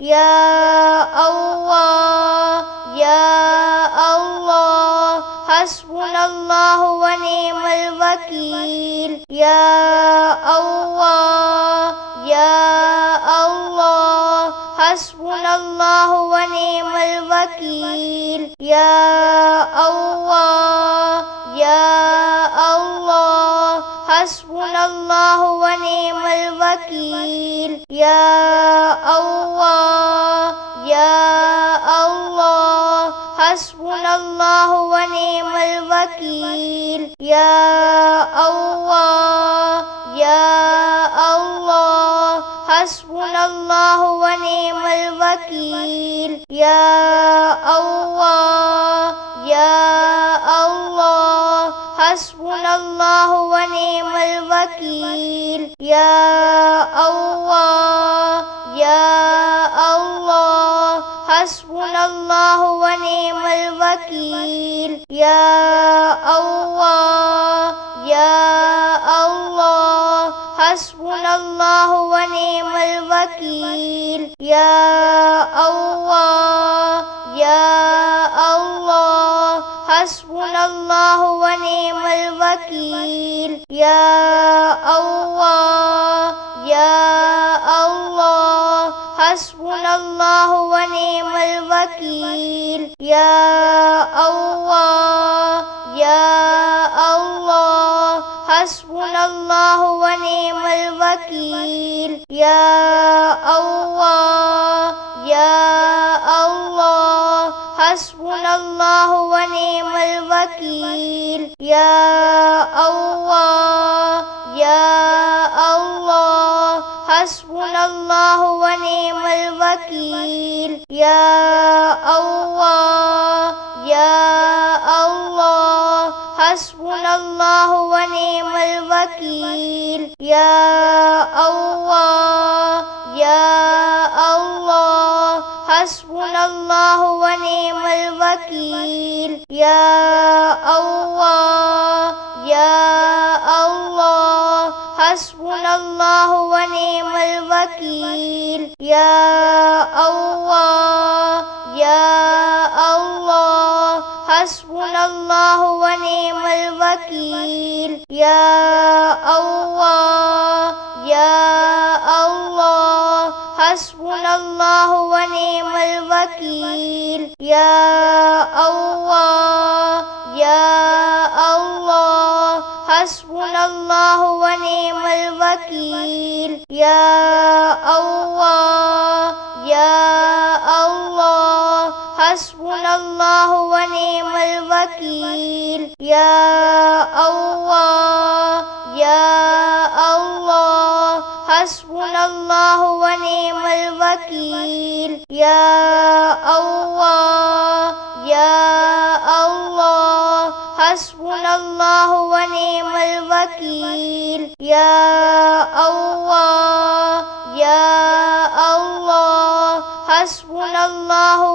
या अल्लाह या अल्लाह हस्बुनल्लाहु व निअमल वकील या अल्लाह या अल्लाह हस्बुनल्लाहु व निअमल वकील या अल्लाह या अल्लाह हस्बुनल्लाहु व निअमल वकील या अल्लाह या अल्लाह हस्बुनल्लाहु व निअमल वकील या अल्लाह या अल्लाह हस्बुनल्लाहु व निअमल वकील या अल्लाह या अल्लाह हस्बुनल्लाहु व निअमल वकील या अल्लाह या अल्लाह हस्बुनल्लाहु व निअमल वकील या अल्लाह या अल्लाह हस्बुनल्लाहु व निअमल वकील या अल्लाह या अल्लाह हस्बुनल्लाहु व निअमल वकील या अल्लाह या अल्लाह हस्बुनल्लाहु व निअमल वकील या अल्लाह या अल्लाह हस्बुनल्लाहु व निअमल वकील या अल्लाह या अल्लाह हस्बुनल्लाहु व निअमल वकील या अल्लाह या अल्लाह हस्बुनल्लाहु व निअमल वकील या अल्लाह या अल्लाह हस्बुनल्लाहु व निअमल वकील या अल्लाह या अल्लाह हस्बुनल्लाहु व निअमल वकील या अल्लाह या अल्लाह हस्बुनल्लाहु व निअमल वकील या अल्लाह या अल्लाह हस्बुनल्लाहु व निअमल वकील या अल्लाह या अल्लाह हस्बुनल्लाहु व निअमल वकील या अल्लाह या अल्लाह हस्बुनल्लाहु व निअमल वकील या अल्लाह या अल्लाह हस्बुनल्लाहु व निअमल वकील या अल्लाह या अल्लाह हस्बुनल्लाहु व निअमल वकील या अल्लाह या अल्लाह हस्बुनल्लाहु व निअमल वकील या अल्लाह या अल्लाह हस्बुनल्लाहु व निअमल वकील या अल्लाह या अल्लाह हस्बुनल्लाहु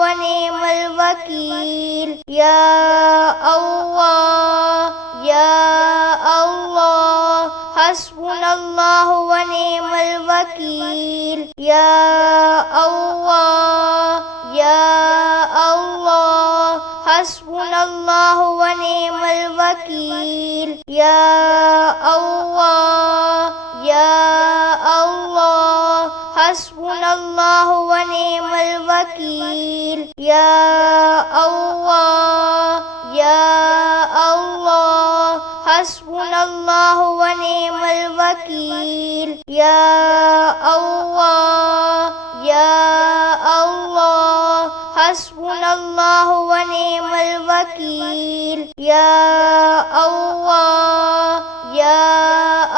व निअमल वकील या अल्लाह या अल्लाह हस्बुनल्लाहु व निअमल वकील या अल्लाह या अल्लाह हस्बुनल्लाहु व निअमल वकील या अल्लाह या अल्लाह हस्बुनल्लाहु व निअमल वकील या अल्लाह या अल्लाह हस्बुनल्लाहु व निअमल वकील या अल्लाह या अल्लाह हस्बुनल्लाहु व निअमल वकील या अल्लाह या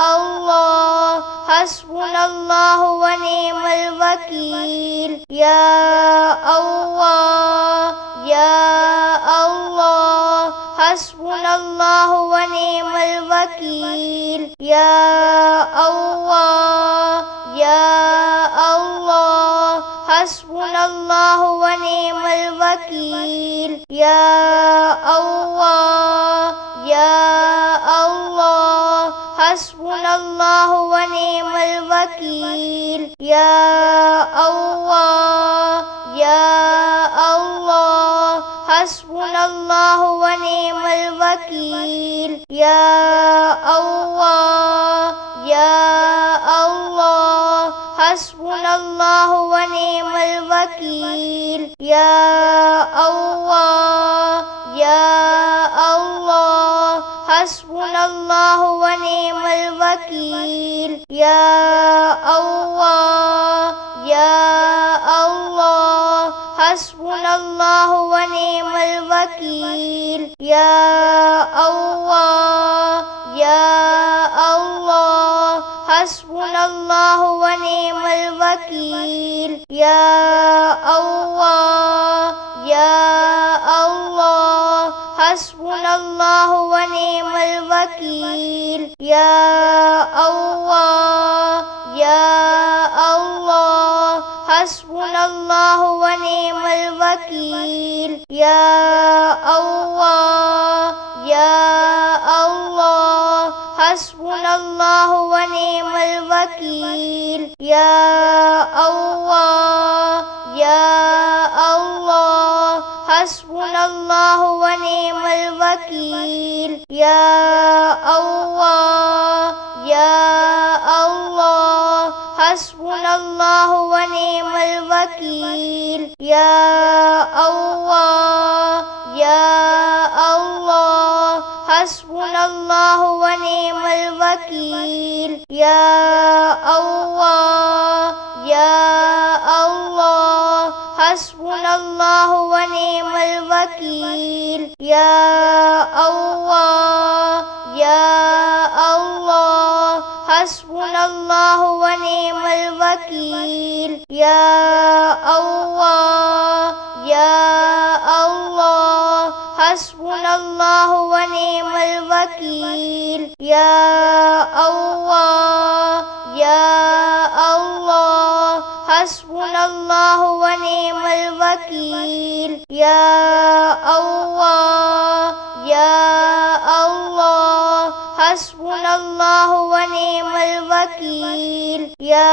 अल्लाह हस्बुनल्लाहु व निअमल वकील या अल्लाह या अल्लाह हस्बुनल्लाहु व निअमल वकील या अल्लाह या अल्लाह हस्बुनल्लाहु व निअमल वकील। या अल्लाह या अल्लाह हस्बुनल्लाहु व निअमल वकील। या अल्लाह या अल्लाह हस्बुनल्लाहु व निअमल वकील। या अल्लाह या अल्लाह हस्बुनल्लाहु व निअमल वकील। या अल्लाह या अल्लाह हस्बुनल्लाहु व निअमल वकील। या अल्लाह या अल्लाह हस्बुनल्लाहु व निअमल वकील। या अल्लाह या अल्लाह हस्बुनल्लाहु व निअमल वकील। या अल्लाह या अल्लाह हस्बुनल्लाहु व निअमल वकील। या अल्लाह या अल्लाह हस्बुनल्लाहु व निअमल वकील। या अल्लाह या अल्लाह हस्बुनल्लाहु व निअमल वकील। या अल्लाह या अल्लाह हस्बुनल्लाहु व निअमल वकील। या अल्लाह या अल्लाह हस्बुनल्लाहु व निअमल वकील। या अल्लाह या अल्लाह हस्बुनल्लाहु व निअमल वकील। या अल्लाह या अल्लाह हस्बुनल्लाहु व निअमल वकील। या अल्लाह या अल्लाह हस्बुनल्लाहु व निअमल वकील। या अल्लाह या अल्लाह हस्बुनल्लाहु व निअमल वकील। या अल्लाह या अल्लाह हस्बुनल्लाहु व निअमल वकील। या अल्लाह या अल्लाह हस्बुनल्लाहु व निअमल वकील। या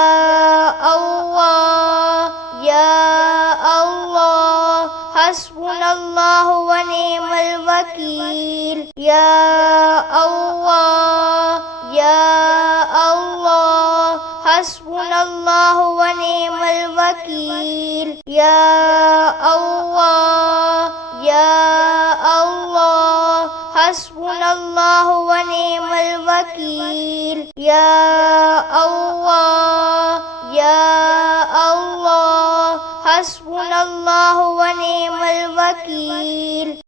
अल्लाह या अल्लाह हस्बुनल्लाहु व निअमल वकील। या अल्लाह या अल्लाह हस्बुनल्लाहु व निअमल वकील। या अल्लाह या अल्लाह हस्बुनल्लाहु व निअमल वकील। या अल्लाह या अल्लाह हस्बुनल्लाहु व निअमल वकील।